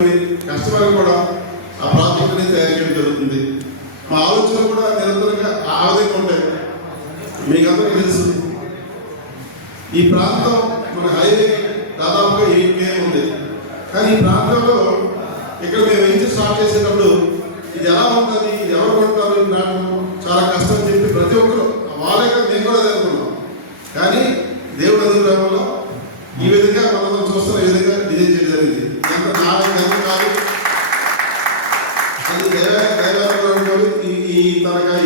Customer కూడా ఆ ప్రాజెక్ట్ని తయారు చేయడం జరుగుతుంది. మా ఆలోచన కూడా నిరంతరంగా ఆ విధంగా ఉంటాయి. మీకు అందరికీ తెలుసు, ఈ ప్రాంతం మన హైవే దాదాపుగా 8 km ఉంది. కానీ ఈ ప్రాంతంలో ఇక్కడ మేము వెంచర్ స్టార్ట్ చేసేటప్పుడు ఇది ఎలా ఉంటుంది, ఎవరు కొంటారు, ఈ ప్రాంతం చాలా కష్టం చెప్పి ప్రతి ఒక్కరు వాళ్ళే కదా మేము కూడా జరుగుతున్నాం. కానీ దేవుడు అనుగ్రహంలో ఈ విధంగా మనం చూస్తున్న ఈ విధంగా డిజైన్ చేయడం జరిగింది. ఎంత కాదు, అది దైవానుగ్రహం.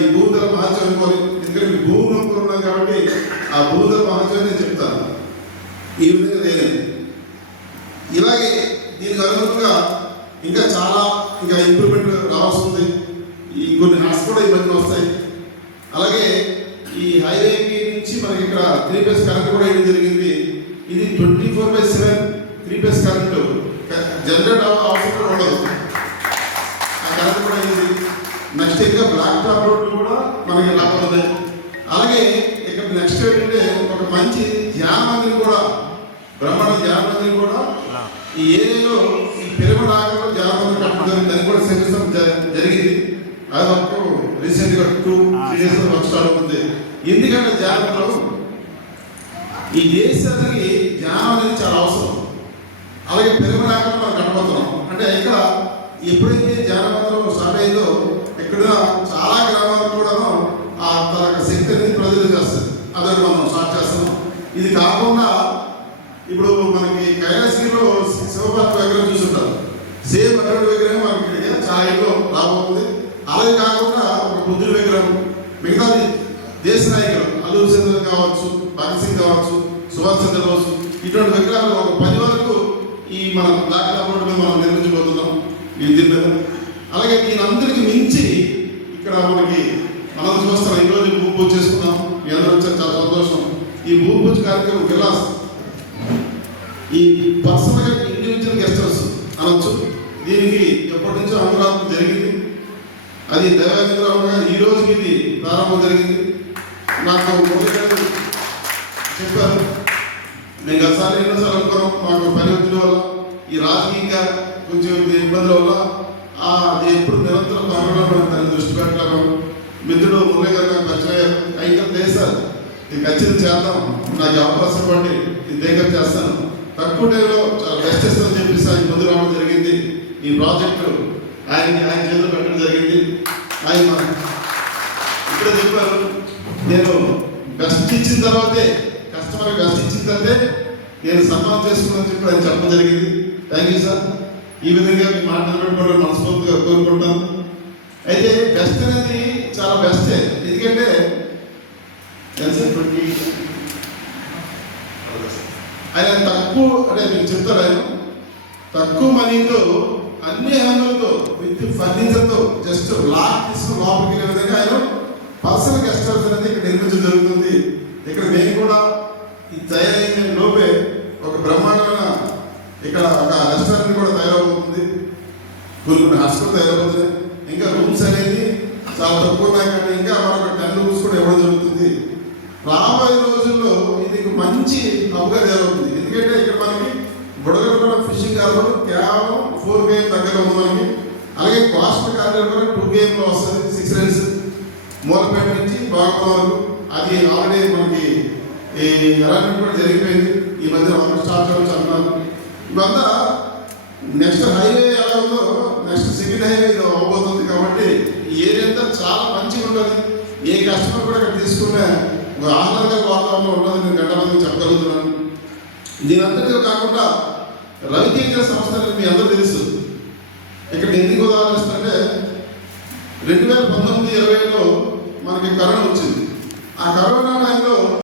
ఈ భూధర మహత్యం అనుకోవాలి. ఎందుకంటే భూమి నమ్ముకున్నాం కాబట్టి ఆ భూధర మహత్యం నేను చెప్తాను. ఈ విధంగా తేలింది. ఇలాగే దీనికి అనుగుణంగా ఇంకా చాలా ఇంప్రూవ్మెంట్ రావాల్సి ఉంది. ఈ కొన్ని హట్స్ కూడా ఈ మధ్యన వస్తాయి. అలాగే ఈ హైవేకి నుంచి మనకి ఇక్కడ 3 phase కరెంట్ కూడా వేయడం జరిగింది. ఇది 24/7 3 phase కరెంట్, జనరేట్ అవసరం కూడా ఉండదు. ఆ కరెంట్ కూడా ఇది నెక్స్ట్ ఇంకా బ్లాక్ టాప్ రోడ్లు కూడా మనకి రాబోతుంది. అలాగే ఇక్కడ నెక్స్ట్ ఏంటంటే ఒక మంచి ధ్యాన మందిరం కూడా, బ్రహ్మాండ ధ్యాన మందిరం కూడా ఈ ఏరియాలో ఈ పిరమిడ్ ఆకారంలో ధ్యాన మందిరం కట్టడం దానికి కూడా శంకుస్థాపన జరిగింది. అది ఒక రీసెంట్గా 2-3 days వర్క్ స్టార్ట్ అవుతుంది. ఎందుకంటే ధ్యానంలో ఈ దేశానికి ధ్యానం అనేది చాలా అవసరం. అలాగే పిరమిడ్ ఆకారం మనం కట్టబోతున్నాం. అంటే ఇక్కడ ఎప్పుడైతే ధ్యాన మందిరం స్టార్ట్ అయిందో ఇక్కడ చాలా గ్రామాలు కూడాను ఆ తన శక్తిని ప్రజలు చేస్తారు. అదే మనం స్టార్ట్ చేస్తాం. ఇది కాకుండా ఇప్పుడు మనకి కైలాసగిరిలో శివపార్వతి విగ్రహం చూస్తుంటారు. సేమ్ అటువంటి విగ్రహం మనకి చాలా ఇంట్లో రాబోతుంది. అలాగే కాకుండా ఒక బుద్ధుడి విగ్రహం, మిగతాది దేశ నాయకులు అల్లూరి చంద్ర కావచ్చు, భగత్ సింగ్ కావచ్చు, సుభాష్ చంద్రబోస్, ఇటువంటి విగ్రహాలు ఒక 10 వరకు ఈ మన బ్లాక్ టాప్ రోడ్డు మీద మనం నిర్మించబోతున్నాం ఈ దీని మీద. అలాగే దీని అందరికీ మించి ఇక్కడ మనకి మనం చూస్తాం, ఈరోజు భూమి పూజ చేసుకున్నాం. మీ అందరూ వచ్చారు, చాలా సంతోషం. ఈ భూమి పూజ కార్యక్రమం విలాస్ ఈ పర్సనల్గా ఇండివిజువల్ గెస్ట్ హౌస్ అనొచ్చు. దీనికి ఎప్పటి నుంచో అనుగ్రహం జరిగింది. అది దైవానుగ్రహంగా ఈ రోజుకి ఇది ప్రారంభం జరిగింది. నాకు మొదటి చెప్పారు, మేము గతసారి ఎన్నోసార్లు అనుకున్నాం. మాకు పని ఒత్తిడి వల్ల, ఈ రాజకీయంగా కొంచెం ఇబ్బందుల వల్ల అది ఎప్పుడు నిరంతరం పాల్గొనడం దాన్ని దృష్టి పెట్టడం. మిత్రుడు మురళి గారు నాకు పరిచయం ఇంకా చేశారు, ఇది ఖచ్చితంగా చేద్దాం, నాకు అవకాశం ఇవ్వండి, ఇది టేకప్ చేస్తాను, తక్కువ టైంలో చాలా బెస్ట్ ఇస్తామని చెప్పేసి ఆయన ముందు రావడం జరిగింది. ఈ ప్రాజెక్టు ఆయన చేతిలో పెట్టడం జరిగింది. ఆయన ఇక్కడ చెప్పారు, నేను బెస్ట్ ఇచ్చిన తర్వాతే, కస్టమర్ బెస్ట్ ఇచ్చిన తర్వాతే నేను సన్మానం చేసుకున్నాను చెప్పి ఆయన చెప్పడం జరిగింది. Thank you sir. ఈ విధంగా మీ మాటలు పెట్టుకోవడం మనస్ఫూర్తిగా కోరుకుంటాను. అయితే బెస్ట్ అనేది చాలా బెస్టే. ఎందుకంటే ఆయన తక్కువ, అంటే మీకు చెప్తారు, ఆయన తక్కువ మనీతో అన్ని హంగులతో విత్ ఫర్నిచర్తో జస్ట్ లాక్ తీసుకుని లోపలికి వెళ్ళే విధంగా ఆయన పర్సనల్ గెస్ట్ హౌస్ అనేది ఇక్కడ నిర్మించడం జరుగుతుంది. ఇక్కడ మేము కూడా ఈ తయారైన లోపే ఒక బ్రహ్మాండమైన ఇక్కడ ఒక రెస్టారెంట్ కూడా తయారవుతుంది. కొన్ని హట్స్ కూడా తయారవుతుంది. ఇంకా రూమ్స్ అనేది చాలా తక్కువ ఉన్నాయి కానీ ఇంకా మనకు 10 రూమ్స్ కూడా ఇవ్వడం జరుగుతుంది. రాబోయే రోజుల్లో ఇది మంచి హబ్గా తయారవుతుంది. ఎందుకంటే ఇక్కడ మనకి బుడగల ఫిషింగ్ హార్బర్ కేవలం 4 km దగ్గర ఉంది మనకి. అలాగే కోస్టల్ కారిడార్ కూడా 2 km వస్తుంది. 6 lanes మూలపేట నుంచి బాగా వరకు అది ఆల్రెడీ మనకి ఈ అలాంటి కూడా జరిగిపోయింది. ఈ మధ్య స్టార్ట్ అవ్వచ్చు అంటున్నారు. ఇవంతా నెక్స్ట్ హైవే ఎలా ఉందో నెక్స్ట్ సివిల్ హైవే అవ్వబోతుంది. కాబట్టి ఈ ఏరియా అంతా చాలా మంచిగా ఉంటుంది. ఏ కస్టమర్ కూడా ఇక్కడ తీసుకునే ఆహ్లాదకర వాతావరణం ఉన్నది నేను గంటమంది చెప్పగలుగుతున్నాను. దీని అంతటితో కాకుండా రవితేజ సంస్థ మీ అందరూ తెలుసు. ఇక్కడ ఎందుకు ఉదాహరిస్తుంటే 2019-20లో మనకి కరోనా వచ్చింది. ఆ కరోనా టైంలో